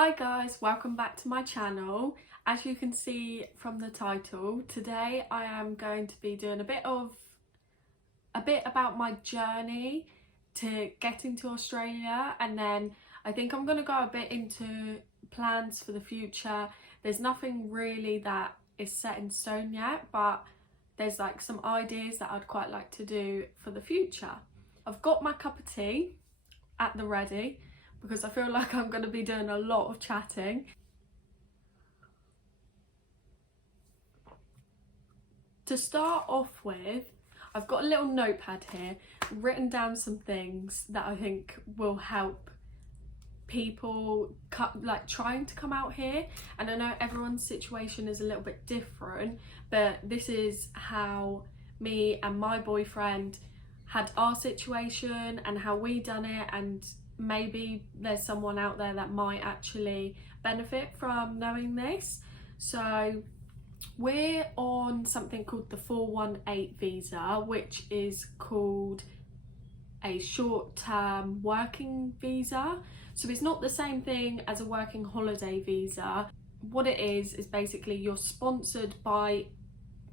Hi guys, welcome back to my channel. As you can see from the title, today I am going to be doing a bit about my journey to getting to Australia, and then I think I'm going to go a bit into plans for the future. There's nothing really that is set in stone yet, but there's like some ideas that I'd quite like to do for the future. I've got my cup of tea at the ready because I feel like I'm going to be doing a lot of chatting. To start off with, I've got a little notepad here, written down some things that I think will help people trying to come out here. And I know everyone's situation is a little bit different, but this is how me and my boyfriend had our situation and how we done it, and maybe there's someone out there that might actually benefit from knowing this. So we're on something called the 418 visa, which is called a short-term working visa. So it's not the same thing as a working holiday visa. What it is basically you're sponsored by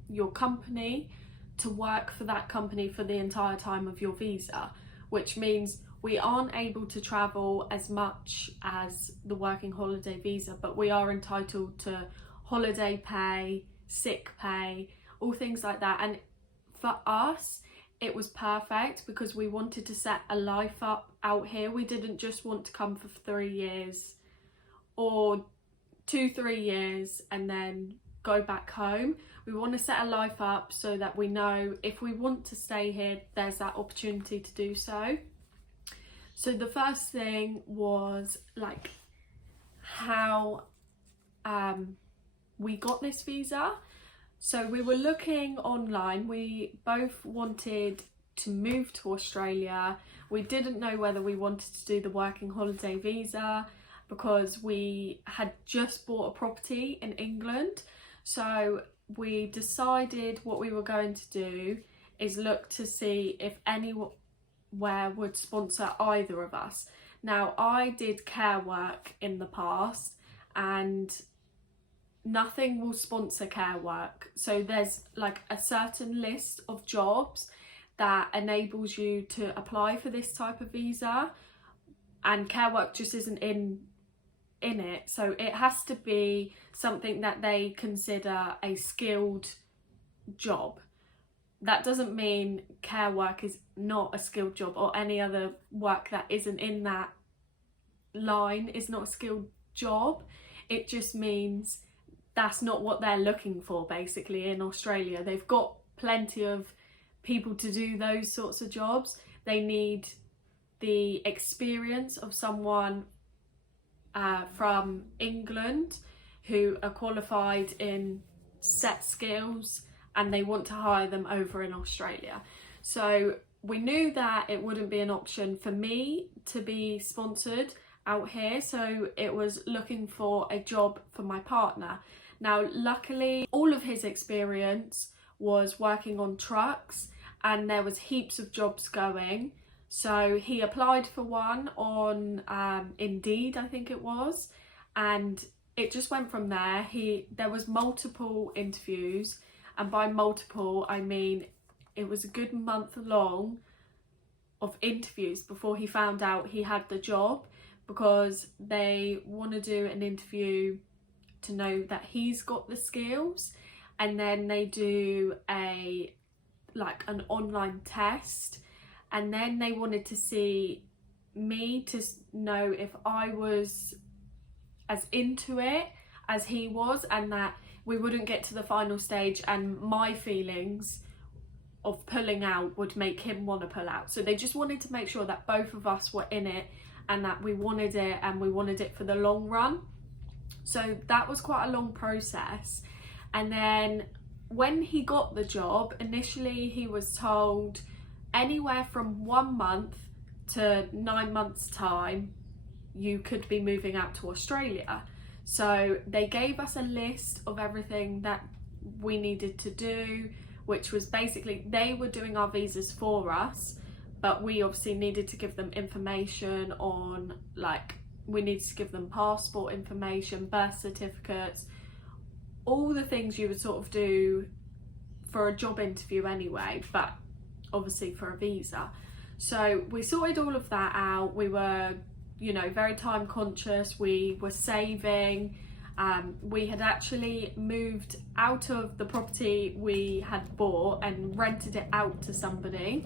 your company to work for that company for the entire time of your visa, which means we aren't able to travel as much as the working holiday visa, but we are entitled to holiday pay, sick pay, all things like that. And for us, it was perfect because we wanted to set a life up out here. We didn't just want to come for 3 years or 2-3 years and then go back home. We want to set a life up so that we know if we want to stay here, there's that opportunity to do so. So the first thing was like how we got this visa. So we were looking online. We both wanted to move to Australia. We didn't know whether we wanted to do the working holiday visa because we had just bought a property in England. So we decided what we were going to do is look to see if anyone would sponsor either of us. Now, I did care work in the past and nothing will sponsor care work. So there's like a certain list of jobs that enables you to apply for this type of visa, and care work just isn't in it. So it has to be something that they consider a skilled job. That doesn't mean care work is not a skilled job, or any other work that isn't in that line is not a skilled job. It just means that's not what they're looking for basically in Australia. They've got plenty of people to do those sorts of jobs. They need the experience of someone from England who are qualified in set skills, and they want to hire them over in Australia. So we knew that it wouldn't be an option for me to be sponsored out here, so it was looking for a job for my partner. Now, luckily, all of his experience was working on trucks, and there was heaps of jobs going. So he applied for one on Indeed, I think it was, and it just went from there. There was multiple interviews, and by multiple I mean it was a good month long of interviews before he found out he had the job, because they want to do an interview to know that he's got the skills, and then they do an online test, and then they wanted to see me to know if I was as into it as he was, and that we wouldn't get to the final stage and my feelings of pulling out would make him want to pull out. So they just wanted to make sure that both of us were in it and that we wanted it, and we wanted it for the long run. So that was quite a long process. And then when he got the job, initially he was told anywhere from 1 month to 9 months time you could be moving out to Australia. So they gave us a list of everything that we needed to do, which was basically they were doing our visas for us, but we obviously needed to give them information on like we needed to give them passport information, birth certificates, all the things you would sort of do for a job interview anyway, but obviously for a visa. So we sorted all of that out. We were, you know, very time conscious. We were saving. We had actually moved out of the property we had bought and rented it out to somebody.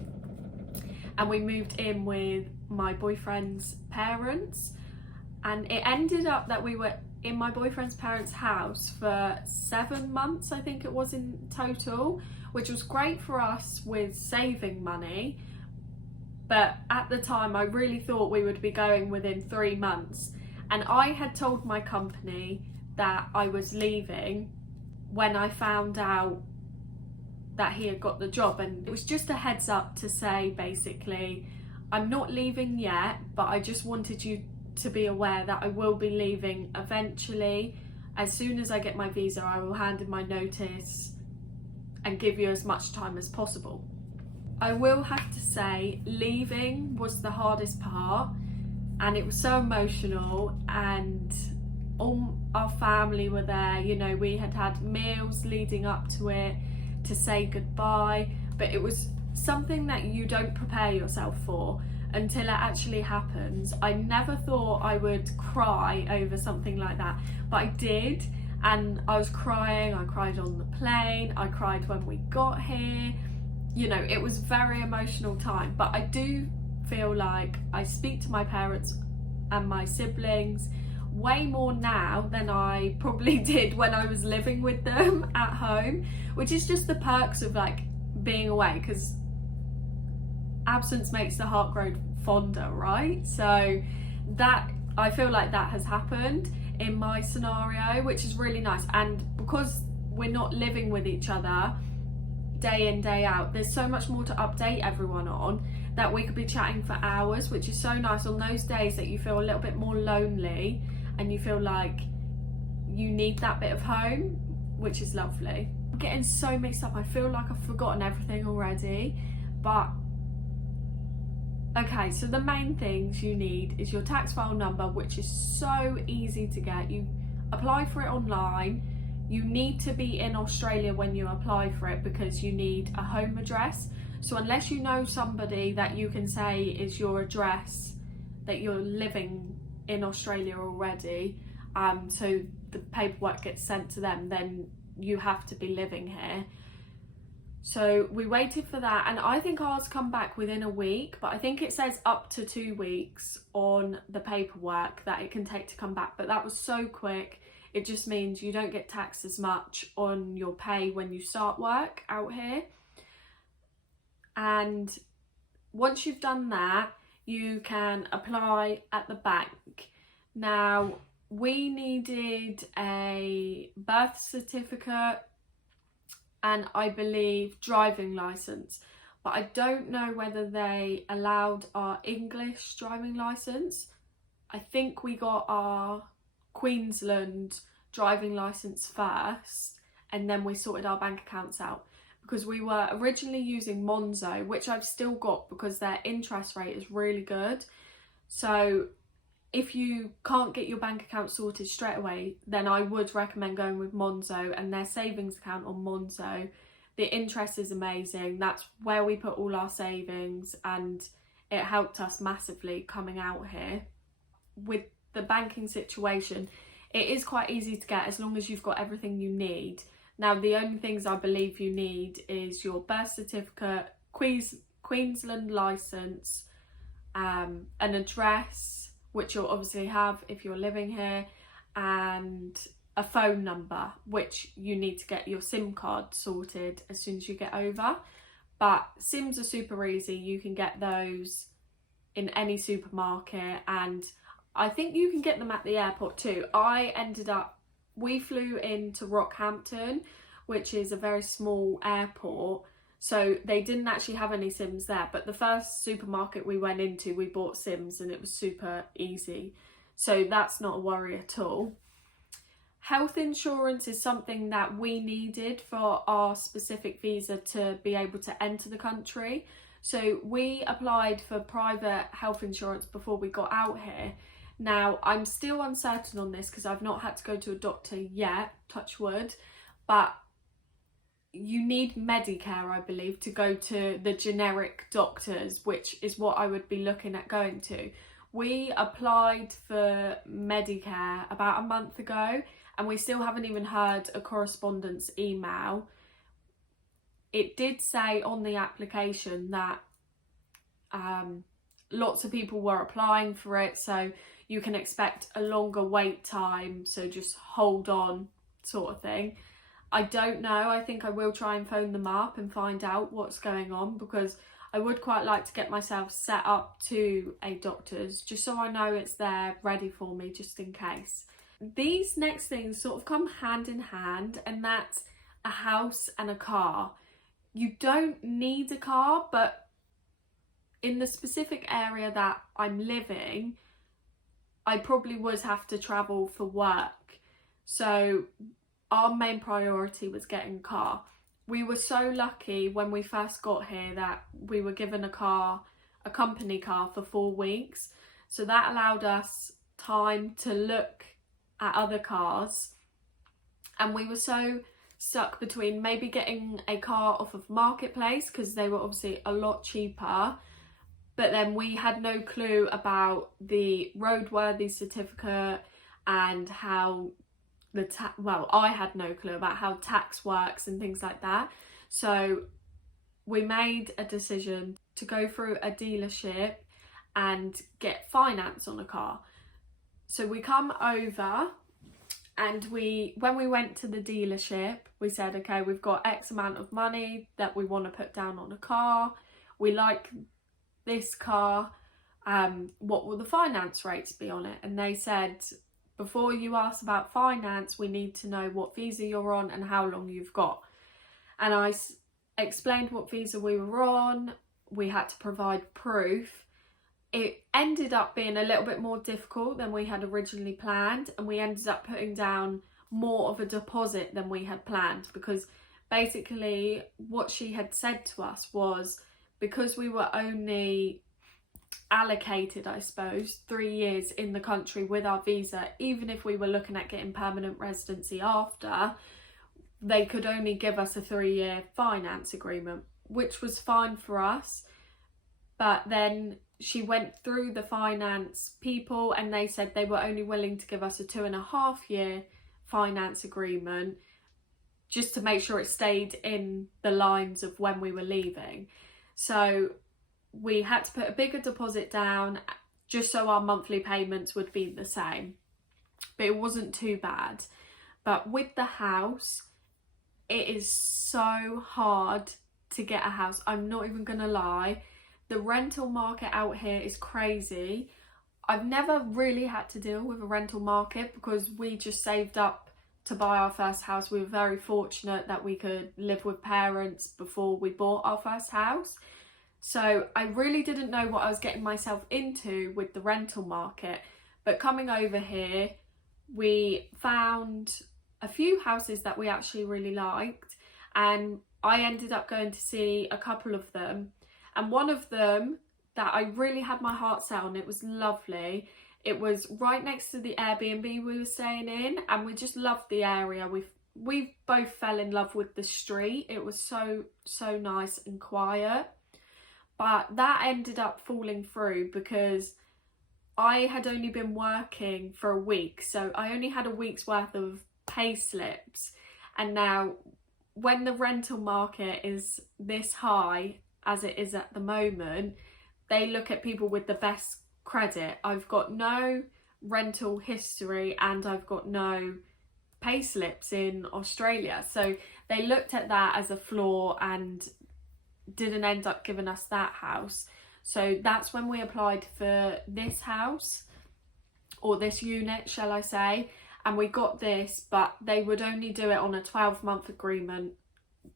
And we moved in with my boyfriend's parents. And it ended up that we were in my boyfriend's parents' house for 7 months, I think it was in total, which was great for us with saving money. But at the time, I really thought we would be going within 3 months. And I had told my company that I was leaving when I found out that he had got the job. And it was just a heads up to say, basically, I'm not leaving yet, but I just wanted you to be aware that I will be leaving eventually. As soon as I get my visa, I will hand in my notice and give you as much time as possible. I will have to say, leaving was the hardest part, and it was so emotional, and all our family were there. You know, we had had meals leading up to it to say goodbye, but it was something that you don't prepare yourself for until it actually happens. I never thought I would cry over something like that, but I did, and I was crying. I cried on the plane, I cried when we got here. You know, it was very emotional time, but I do feel like I speak to my parents and my siblings way more now than I probably did when I was living with them at home, which is just the perks of like being away, because absence makes the heart grow fonder, right? So that, I feel like that has happened in my scenario, which is really nice. And because we're not living with each other day in, day out, there's so much more to update everyone on that we could be chatting for hours, which is so nice on those days that you feel a little bit more lonely and you feel like you need that bit of home, which is lovely. I'm getting so mixed up. I feel like I've forgotten everything already, but okay, so the main things you need is your tax file number, which is so easy to get. You apply for it online. You need to be in Australia when you apply for it because you need a home address. So unless you know somebody that you can say is your address, that you're living in Australia already, so the paperwork gets sent to them, then you have to be living here. So we waited for that, and I think ours come back within a week, but I think it says up to 2 weeks on the paperwork that it can take to come back. But that was so quick. It just means you don't get taxed as much on your pay when you start work out here. And once you've done that, you can apply at the bank. Now, we needed a birth certificate and I believe driving license, but I don't know whether they allowed our English driving license. I think we got our Queensland driving license first, and then we sorted our bank accounts out, because we were originally using Monzo, which I've still got because their interest rate is really good. So if you can't get your bank account sorted straight away, then I would recommend going with Monzo and their savings account on Monzo. The interest is amazing. That's where we put all our savings, and it helped us massively coming out here. With the banking situation, it is quite easy to get as long as you've got everything you need. Now, the only things I believe you need is your birth certificate, Queensland licence, an address, which you'll obviously have if you're living here, and a phone number, which you need to get your SIM card sorted as soon as you get over. But SIMs are super easy. You can get those in any supermarket, and I think you can get them at the airport too. We flew into Rockhampton, which is a very small airport, so they didn't actually have any SIMs there, but the first supermarket we went into, we bought SIMs and it was super easy. So that's not a worry at all. Health insurance is something that we needed for our specific visa to be able to enter the country. So we applied for private health insurance before we got out here. Now, I'm still uncertain on this because I've not had to go to a doctor yet, touch wood, but you need Medicare, I believe, to go to the generic doctors, which is what I would be looking at going to. We applied for Medicare about a month ago and we still haven't even heard a correspondence email. It did say on the application that lots of people were applying for it, so you can expect a longer wait time, so just hold on, sort of thing. I don't know, I think I will try and phone them up and find out what's going on, because I would quite like to get myself set up to a doctor's just so I know it's there ready for me just in case. These next things sort of come hand in hand, and that's a house and a car. You don't need a car, but in the specific area that I'm living, I probably would have to travel for work. So our main priority was getting a car. We were so lucky when we first got here that we were given a car, a company car, for 4 weeks. So that allowed us time to look at other cars. And we were so stuck between maybe getting a car off of Marketplace, because they were obviously a lot cheaper, but then we had no clue about the roadworthy certificate and how I had no clue about how tax works and things like that. So we made a decision to go through a dealership and get finance on a car. So we come over and when we went to the dealership, we said, okay, we've got X amount of money that we want to put down on a car. We like this car. What will the finance rates be on it? And they said, before you ask about finance, we need to know what visa you're on and how long you've got. And I explained what visa we were on. We had to provide proof. It ended up being a little bit more difficult than we had originally planned, and we ended up putting down more of a deposit than we had planned, because basically what she had said to us was, because we were only allocated, I suppose, 3 years in the country with our visa, even if we were looking at getting permanent residency after, they could only give us a 3-year finance agreement, which was fine for us. But then she went through the finance people and they said they were only willing to give us a 2.5-year finance agreement, just to make sure it stayed in the lines of when we were leaving. So we had to put a bigger deposit down just so our monthly payments would be the same. But it wasn't too bad. But with the house, it is so hard to get a house. I'm not even gonna lie. The rental market out here is crazy. I've never really had to deal with a rental market because we just saved up to buy our first house. We were very fortunate that we could live with parents before we bought our first house. So I really didn't know what I was getting myself into with the rental market. But coming over here, we found a few houses that we actually really liked, and I ended up going to see a couple of them. And one of them that I really had my heart set on, it was lovely. It was right next to the Airbnb we were staying in, and we just loved the area. We both fell in love with the street. It was so nice and quiet. But that ended up falling through because I had only been working for a week, so I only had a week's worth of pay slips. And now when the rental market is this high as it is at the moment, they look at people with the best credit. I've got no rental history and I've got no pay slips in Australia, so they looked at that as a flaw and didn't end up giving us that house. So that's when we applied for this house, or this unit shall I say, and we got this, but they would only do it on a 12-month agreement.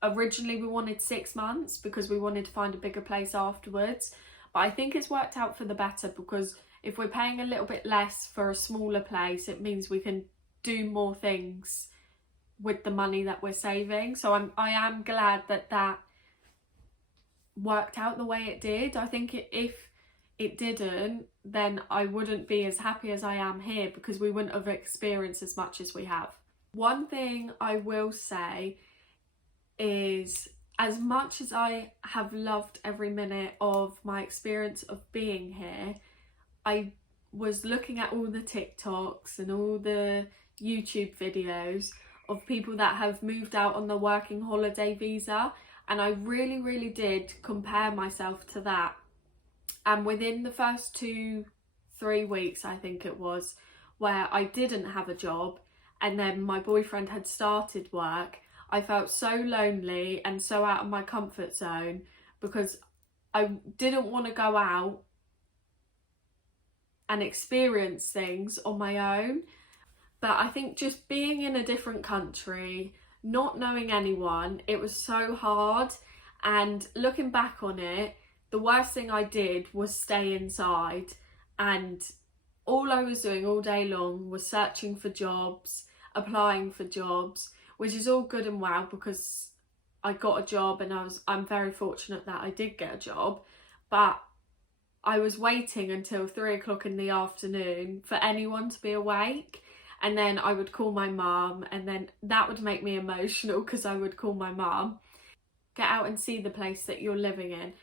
Originally we wanted 6 months because we wanted to find a bigger place afterwards, but I think it's worked out for the better, because if we're paying a little bit less for a smaller place, it means we can do more things with the money that we're saving. So I am glad that that worked out the way it did. I think if it didn't, then I wouldn't be as happy as I am here, because we wouldn't have experienced as much as we have. One thing I will say is, as much as I have loved every minute of my experience of being here, I was looking at all the TikToks and all the YouTube videos of people that have moved out on the working holiday visa, and I really did compare myself to that. And within the first 2-3 weeks, I think it was, where I didn't have a job and then my boyfriend had started work, I felt so lonely and so out of my comfort zone, because I didn't want to go out and experience things on my own. But I think just being in a different country, not knowing anyone, it was so hard. And looking back on it, the worst thing I did was stay inside, and all I was doing all day long was searching for jobs, applying for jobs, which is all good and well because I got a job, and I'm very fortunate that I did get a job. But I was waiting until 3 o'clock in the afternoon for anyone to be awake, and then I would call my mum, and then that would make me emotional because I would call my mum. Get out and see the place that you're living in.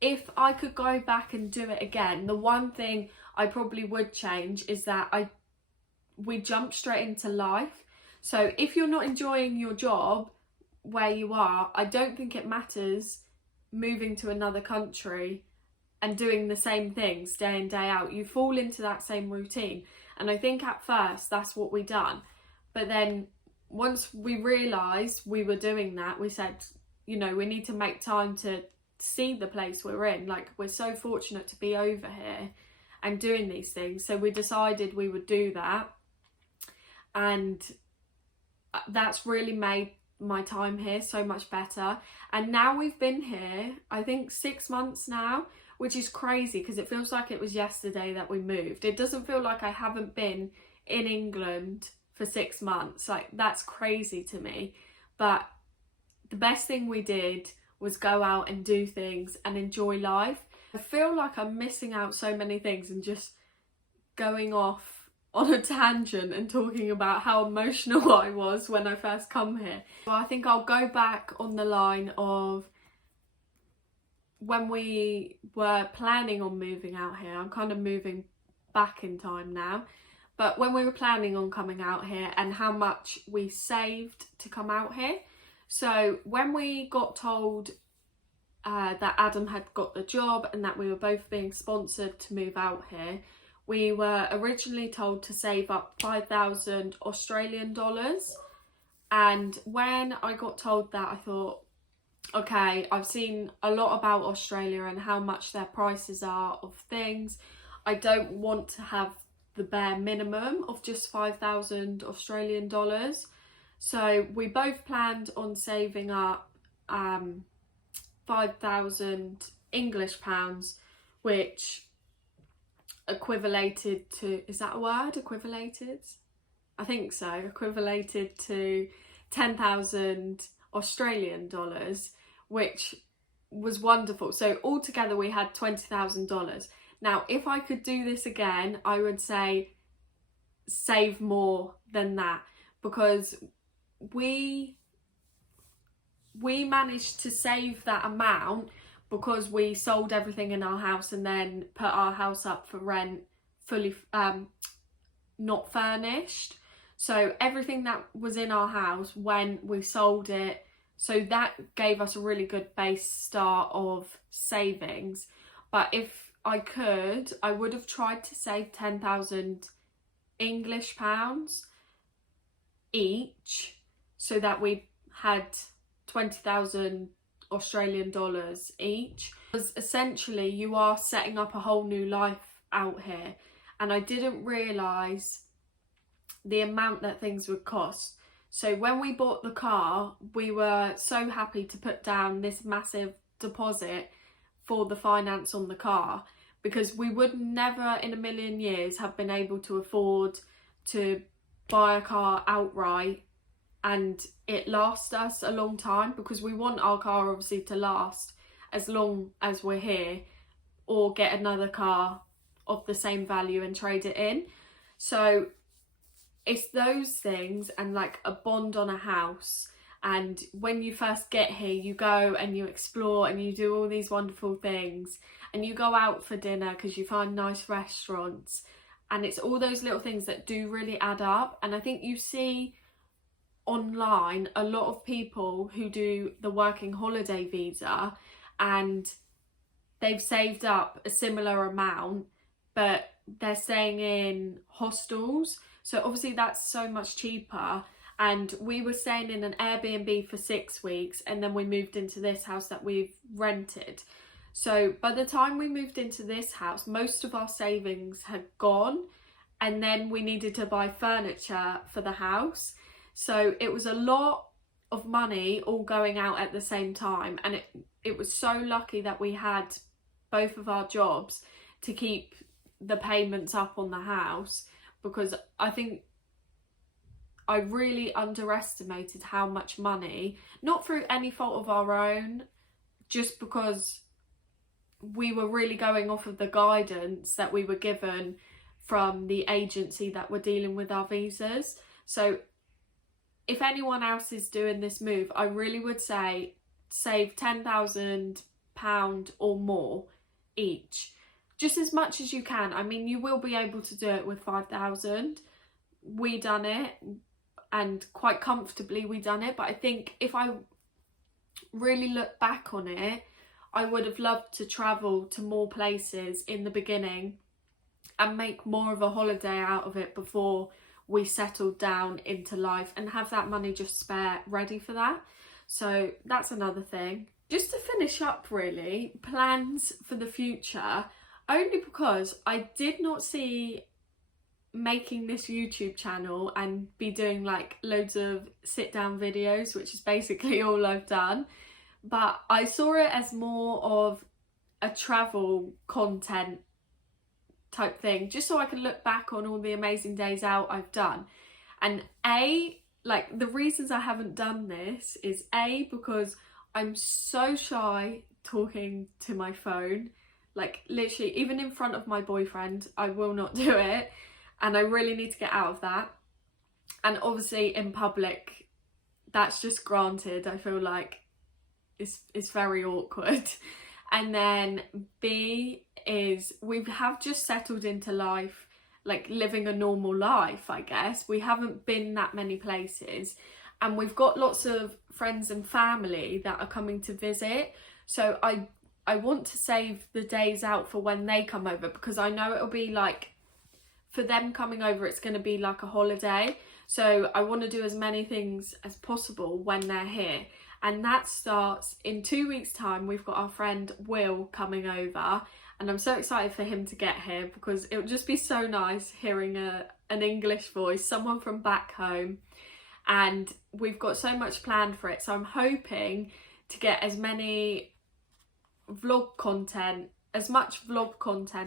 If I could go back and do it again, the one thing I probably would change is that we jumped straight into life. So if you're not enjoying your job where you are, I don't think it matters moving to another country and doing the same things day in, day out. You fall into that same routine. And I think at first that's what we done. But then once we realised we were doing that, we said, you know, we need to make time to see the place we're in. Like, we're so fortunate to be over here and doing these things. So we decided we would do that. And that's really made my time here so much better. And now we've been here, I think 6 months now, which is crazy because it feels like it was yesterday that we moved. It doesn't feel like I haven't been in England for 6 months. Like, that's crazy to me. But the best thing we did was go out and do things and enjoy life. I feel like I'm missing out so many things and just going off on a tangent and talking about how emotional I was when I first come here. So I think I'll go back on the line of when we were planning on moving out here. I'm kind of moving back in time now, but when we were planning on coming out here and how much we saved to come out here. So when we got told that Adam had got the job and that we were both being sponsored to move out here, we were originally told to save up 5,000 Australian dollars. And when I got told that, I thought, okay, I've seen a lot about Australia and how much their prices are of things. I don't want to have the bare minimum of just 5,000 Australian dollars. So we both planned on saving up 5,000 English pounds, which equivalated to, is that a word? Equivalated? I think so. Equivalated to 10,000 Australian dollars, which was wonderful. So altogether we had $20,000. Now, if I could do this again, I would say save more than that, because we managed to save that amount because we sold everything in our house and then put our house up for rent, fully not furnished. So everything that was in our house when we sold it, so that gave us a really good base start of savings. But if I could, I would have tried to save 10,000 English pounds each, so that we had 20,000 Australian dollars each. Because essentially you are setting up a whole new life out here, and I didn't realise the amount that things would cost. So when we bought the car, we were so happy to put down this massive deposit for the finance on the car, because we would never in a million years have been able to afford to buy a car outright and it lasts us a long time, because we want our car obviously to last as long as we're here, or get another car of the same value and trade it in. So it's those things, and like a bond on a house. And when you first get here, you go and you explore and you do all these wonderful things, and you go out for dinner because you find nice restaurants, and it's all those little things that do really add up. And I think you see online a lot of people who do the working holiday visa and they've saved up a similar amount, but they're staying in hostels. So obviously that's so much cheaper. And we were staying in an Airbnb for 6 weeks, and then we moved into this house that we've rented. So by the time we moved into this house, most of our savings had gone, and then we needed to buy furniture for the house. So it was a lot of money all going out at the same time. And it was so lucky that we had both of our jobs to keep the payments up on the house, because I think I really underestimated how much money, not through any fault of our own, just because we were really going off of the guidance that we were given from the agency that were dealing with our visas. So if anyone else is doing this move, I really would say save £10,000 or more each, just as much as you can. I mean, you will be able to do it with 5,000. We done it, and quite comfortably we done it. But I think if I really look back on it, I would have loved to travel to more places in the beginning and make more of a holiday out of it before we settled down into life, and have that money just spare ready for that. So that's another thing. Just to finish up, really, plans for the future, only because I did not see making this YouTube channel and be doing like loads of sit down videos, which is basically all I've done, but I saw it as more of a travel content type thing, just so I can look back on all the amazing days out I've done. And like the reasons I haven't done this is because I'm so shy talking to my phone, like literally even in front of my boyfriend I will not do it, and I really need to get out of that. And obviously in public, that's just granted, I feel like it's very awkward. And then B is we have just settled into life, like living a normal life, I guess. We haven't been that many places, and we've got lots of friends and family that are coming to visit. So I want to save the days out for when they come over, because I know it'll be like, for them coming over, it's going to be like a holiday. So I want to do as many things as possible when they're here. And that starts in 2 weeks' time. We've got our friend Will coming over, and I'm so excited for him to get here, because it would just be so nice hearing an English voice, someone from back home. And we've got so much planned for it. So I'm hoping to get as much vlog content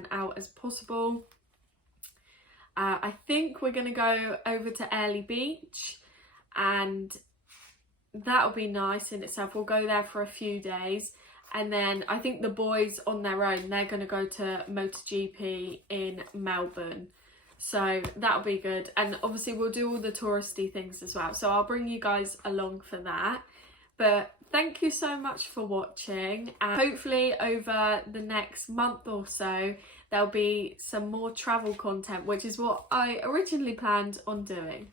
out as possible. I think we're going to go over to Airlie Beach, and that'll be nice in itself. We'll go there for a few days, and then I think the boys on their own, they're going to go to MotoGP in Melbourne, so that'll be good. And obviously we'll do all the touristy things as well, so I'll bring you guys along for that. But thank you so much for watching, and hopefully over the next month or so there'll be some more travel content, which is what I originally planned on doing.